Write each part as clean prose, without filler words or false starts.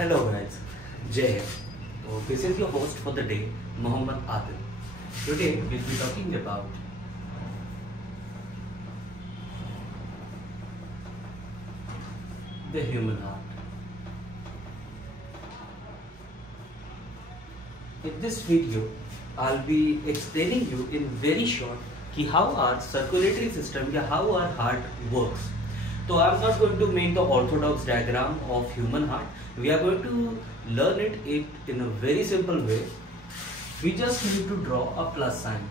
Hello guys, Jay here. So this is your host for the day, Mohammad Adil. Today we'll be talking about the human heart. In this video, I'll be explaining you in very short कि how our circulatory system या how our heart works. So I'm not going to make the orthodox diagram of human heart. We are going to learn it in a very simple way. We just need to draw a plus sign.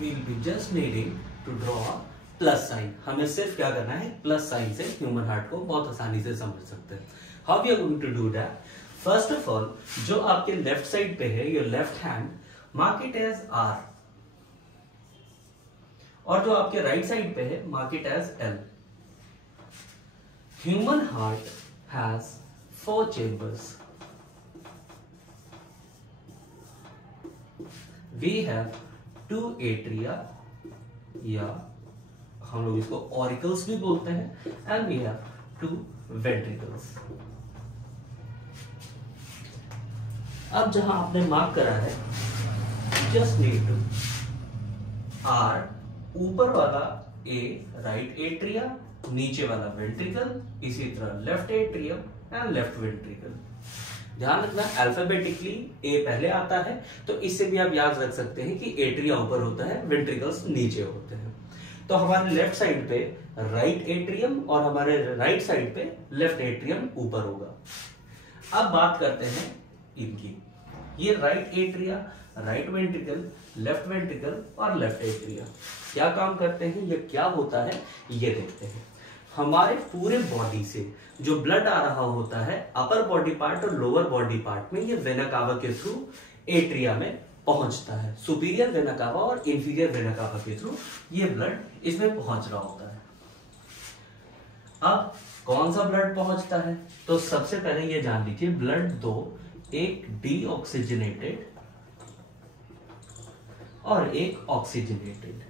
We'll be just needing to draw a plus sign. हमें सिर्फ क्या करना है, plus sign से human heart को बहुत आसानी से समझ सकते हैं. How we are going to do that? First of all, जो आपके लेफ्ट साइड पे है, your left hand, mark it as R, और जो आपके राइट साइड पे है, mark it as L. Human heart has 4 chambers. We have 2 atria, या हम लोग इसको ऑरिकल्स भी बोलते हैं, एंड वी हैव 2 वेंट्रिकल्स. अब जहां आपने मार्क करा है, जस्ट नीड टू आर, ऊपर वाला ए राइट एट्रिया, नीचे वाला वेंट्रिकल, इसी तरह left atrium and left ventricle. ध्यान रखना, अल्फाबेटिकली ए पहले आता है, तो इससे भी आप याद रख सकते हैं कि एट्रिया ऊपर होता है, वेंट्रिकल्स नीचे होते हैं. तो हमारे लेफ्ट साइड पे राइट एट्रियम और हमारे राइट साइड पे लेफ्ट एट्रियम ऊपर होगा. अब बात करते हैं इनकी. ये right atria, right ventricle, left ventricle और लेफ्ट एट्रिया क्या काम करते हैं, ये क्या होता है, ये देखते हैं. हमारे पूरे बॉडी से जो ब्लड आ रहा होता है, अपर बॉडी पार्ट और लोअर बॉडी पार्ट में, ये वेना कावा के थ्रू एट्रिया में पहुंचता है. सुपीरियर वेना कावा और इंफीरियर वेना कावा के थ्रू ये ब्लड इसमें पहुंच रहा होता है. अब कौन सा ब्लड पहुंचता है, तो सबसे पहले ये जान लीजिए, ब्लड दो, एक डीऑक्सीजनेटेड और एक ऑक्सीजनेटेड.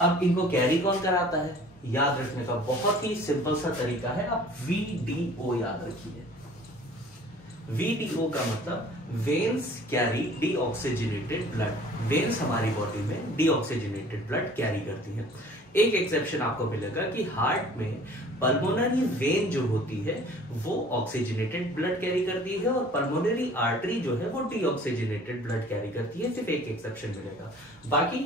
अब इनको कैरी कौन कराता है, याद रखने का बहुत ही सिंपल सा तरीका है. आप VDO याद रखिए. VDO का मतलब veins carry deoxygenated blood. Veins हमारी बॉडी में डीऑक्सीजनेटेड ब्लड कैरी करती हैं. एक एक्सेप्शन आपको मिलेगा कि हार्ट में पल्मोनरी वेन जो होती है वो ऑक्सीजनेटेड ब्लड कैरी करती है, और पल्मोनरी आर्टरी जो है वो डीऑक्सीजनेटेड ब्लड कैरी करती है. सिर्फ एक एक्सेप्शन मिलेगा, बाकी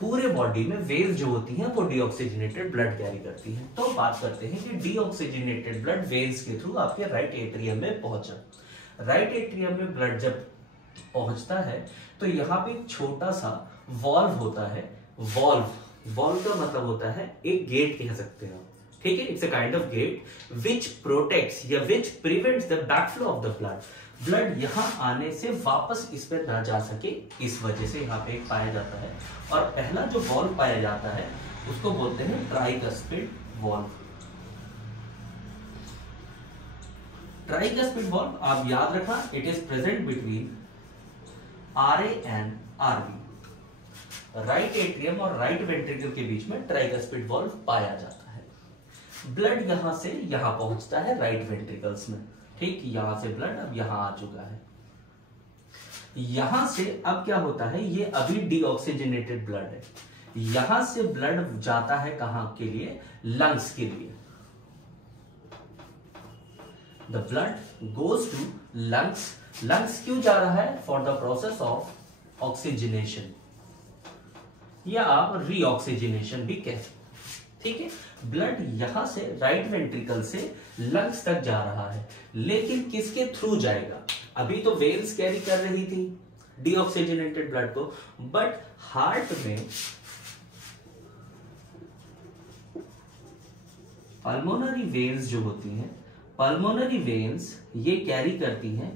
पूरे बॉडी में वेन्स जो होती हैं वो डीऑक्सीजनेटेड ब्लड कैरी करती हैं. तो बात करते हैं कि डीऑक्सीजनेटेड ब्लड वेन्स के थ्रू आपके राइट एट्रियम में पहुंचा. राइट एट्रियम में ब्लड जब पहुंचता है तो यहाँ पे एक छोटा सा वॉल्व होता है. वॉल्व का मतलब होता है एक गेट कह सकते हैं, ठीक है. It's a kind of gate which protects या which prevents the backflow of the blood. Blood यहां आने से वापस इस पे ना जा सके, इस वजह से यहाँ पे एक पाया जाता है. और पहला जो वॉल्व पाया जाता है उसको बोलते हैं ट्राइकस्पिड वॉल्व. ट्राइकस्पिड वॉल्व आप याद रखना, it is present between RA and RB. Right atrium और राइट वेंट्रिकल के बीच में ट्राइकस्पिड वॉल्व पाया जाता है. ब्लड यहां से यहां पहुंचता है राइट वेंट्रिकल्स में, ठीक. यहां से ब्लड अब यहां आ चुका है. यहां से अब क्या होता है, ये अभी डीऑक्सीजनेटेड ब्लड है. यहां से ब्लड जाता है कहां के लिए, लंग्स के लिए. The blood goes to lungs. Lungs क्यों जा रहा है, for the process of oxygenation, या आप रीऑक्सीजनेशन भी कह सकते, ठीक है. ब्लड यहां से राइट वेंट्रिकल से लंग्स तक जा रहा है, लेकिन किसके थ्रू जाएगा. अभी तो वेन्स कैरी कर रही थी डीऑक्सीजनेटेड ब्लड को, बट हार्ट में पल्मोनरी वेन्स जो होती हैं, पल्मोनरी वेन्स ये कैरी करती हैं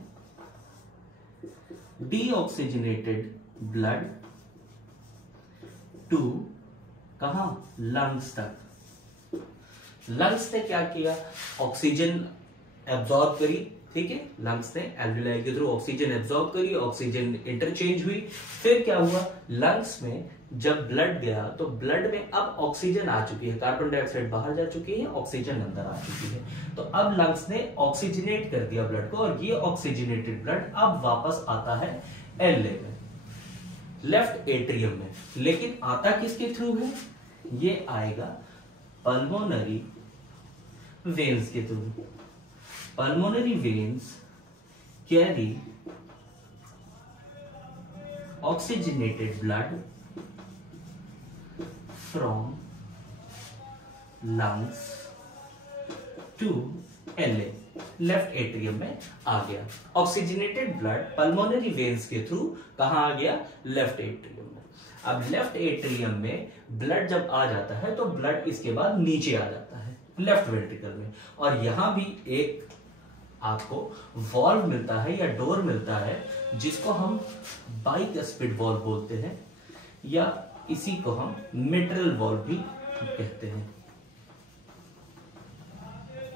डीऑक्सीजनेटेड ब्लड टू कहां, लंग्स तक. लंग्स ने क्या किया, ऑक्सीजन एब्जॉर्ब करी, ठीक है. लंग्स ने एल्वियोलाई के थ्रू ऑक्सीजन एब्जॉर्ब करी, ऑक्सीजन इंटरचेंज हुई. फिर क्या हुआ, लंग्स में जब ब्लड गया तो ब्लड में अब ऑक्सीजन आ चुकी है, कार्बन डाइऑक्साइड बाहर जा चुकी है, ऑक्सीजन अंदर आ चुकी है। तो अब लंग्स ने ऑक्सीजनेट कर दिया ब्लड को, और ये ऑक्सीजनेटेड ब्लड अब वापस आता है एलए में, लेफ्ट एट्रियम में। लेकिन आता किसके थ्रू है? ये आएगा पल्मोनरी वेन्स के through. Pulmonary veins carry oxygenated blood from lungs to LA, left atrium में आ गया। ऑक्सीजनेटेड ब्लड पल्मोनरी वेन्स के थ्रू कहां आ गया? लेफ्ट एट्रियम में। अब लेफ्ट एट्रियम में ब्लड जब आ जाता है तो ब्लड इसके बाद नीचे आ जाता है लेफ्ट वेंट्रिकल में, और यहां भी एक आपको वॉल्व मिलता है या डोर मिलता है जिसको हम बाइकस्पिड वॉल्व बोलते हैं, या इसी को हम मिट्रल वॉल्व भी कहते हैं।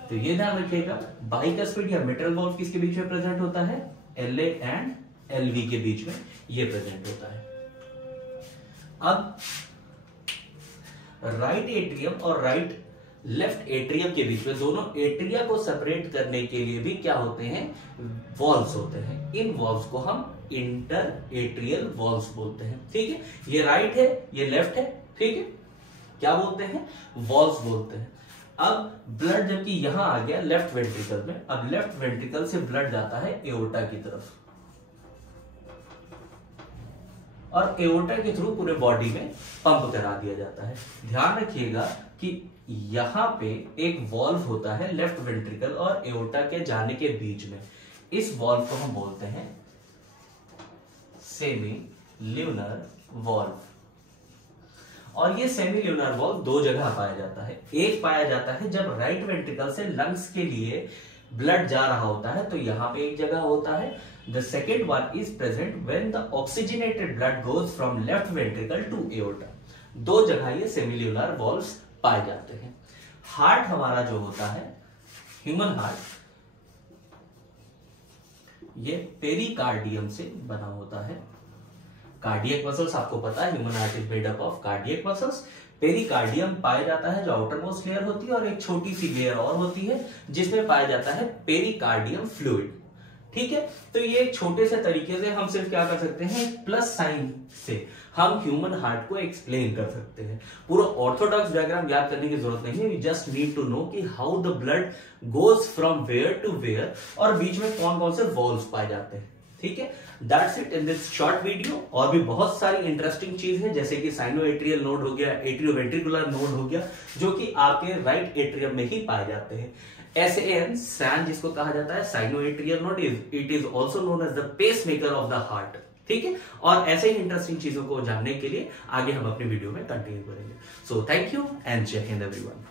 तो ये ध्यान रखिएगा, बाइकस्पिड या मिट्रल वॉल्व किसके बीच में प्रेजेंट होता है? एलए एंड एलवी के बीच में ये प्रेजेंट होता है। अब राइट एट्रियम और लेफ्ट एट्रियम के बीच में, दोनों एट्रिया को सेपरेट करने के लिए भी क्या होते हैं? वॉल्व्स होते हैं। इन वॉल्व्स को हम इंटर एट्रियल वॉल्व्स बोलते हैं। ठीक है, ये राइट है, ये लेफ्ट है। ठीक है, क्या बोलते हैं? वॉल्व्स बोलते हैं। अब ब्लड जबकि यहां आ गया लेफ्ट वेंट्रिकल में, अब लेफ्ट वेंट्रिकल से ब्लड जाता है एओर्टा की तरफ, और एओर्टा के थ्रू पूरे बॉडी में पंप करा दिया जाता है। ध्यान रखिएगा कि यहां पे एक वॉल्व होता है लेफ्ट वेंट्रिकल और एओर्टा के जाने के बीच में। इस वॉल्व को हम बोलते हैं सेमी ल्यूनर वॉल्व, और ये सेमी ल्यूनर वॉल्व दो जगह पाया जाता है। एक पाया जाता है जब राइट वेंट्रिकल से लंग्स के लिए ब्लड जा रहा होता है, तो यहां पे एक जगह होता है। The second one is present when the oxygenated blood goes from left ventricle to aorta. दो जगह ये सेमिल्यूलर वॉल्व्स पाए जाते हैं। हार्ट हमारा जो होता है, ह्यूमन हार्ट, ये पेरिकार्डियम से बना होता है। कार्डियक मसल्स आपको पता है, human heart is made up of cardiac muscles. Pericardium पाया जाता है जो आउटर मोस्ट लेयर होती है, और एक छोटी सी लेयर और होती है जिसमें पाया जाता है पेरिकार्डियम फ्लूइड। ठीक है, तो ये एक छोटे से तरीके से हम सिर्फ क्या कर सकते हैं? प्लस साइन से हम ह्यूमन हार्ट को एक्सप्लेन कर सकते हैं। पूरा ऑर्थोडॉक्स डायग्राम याद करने की जरूरत नहीं है, we just need to know कि how the blood goes from where to where, और बीच में कौन कौन से वॉल्व्स पाए जाते हैं। ठीक है, that's it in this short video. और भी बहुत सारी इंटरेस्टिंग चीज है, जैसे कि साइनोएट्रियल नोड हो गया, एट्रियोवेंट्रिकुलर नोड हो गया, जो कि आपके राइट एट्रियम में ही पाए जाते हैं। SAN, सैन जिसको कहा जाता है sinoatrial node, it is also known as the pacemaker of the heart. ठीक है, और ऐसे ही इंटरेस्टिंग चीजों को जानने के लिए आगे हम अपनी वीडियो में कंटिन्यू करेंगे। सो थैंक यू एंड जय हिंद एवरीवन।